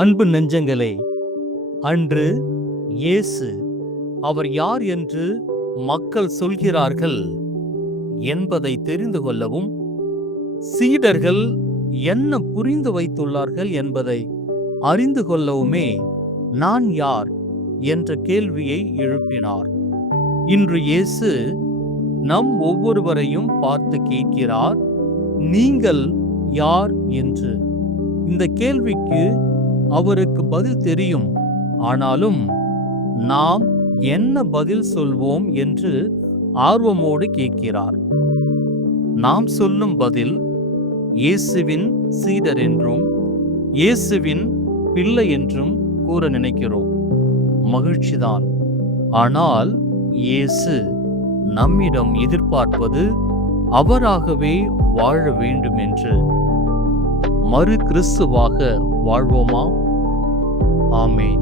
அன்பு நெஞ்சங்களே, அன்று இயேசு அவர் யார் என்று மக்கள் சொல்கிறார்கள் என்பதை தெரிந்து கொள்ளவும், சீடர்கள் என்ன புரிந்து வைத்துள்ளார்கள் என்பதை அறிந்து கொள்ளவுமே நான் யார் என்ற கேள்வியை எழுப்பினார். இன்று இயேசு நம் ஒவ்வொருவரையும் பார்த்து கேட்கிறார், நீங்கள் யார் என்று. இந்த கேள்விக்கு அவருக்கு பதில் தெரியும். ஆனாலும் நாம் என்ன பதில் சொல்வோம் என்று ஆர்வமோடு கேட்கிறார். நாம் சொல்லும் பதில் இயேசுவின் சீடர் என்றும் இயேசுவின் பிள்ளை என்றும் கூற நினைக்கிறோம். மகிழ்ச்சிதான். ஆனால் இயேசு நம்மிடம் எதிர்பார்ப்பது அவராகவே வாழ வேண்டும் என்று. மறு கிறிஸ்துவாக வாழ்வோமா? ஆமென்.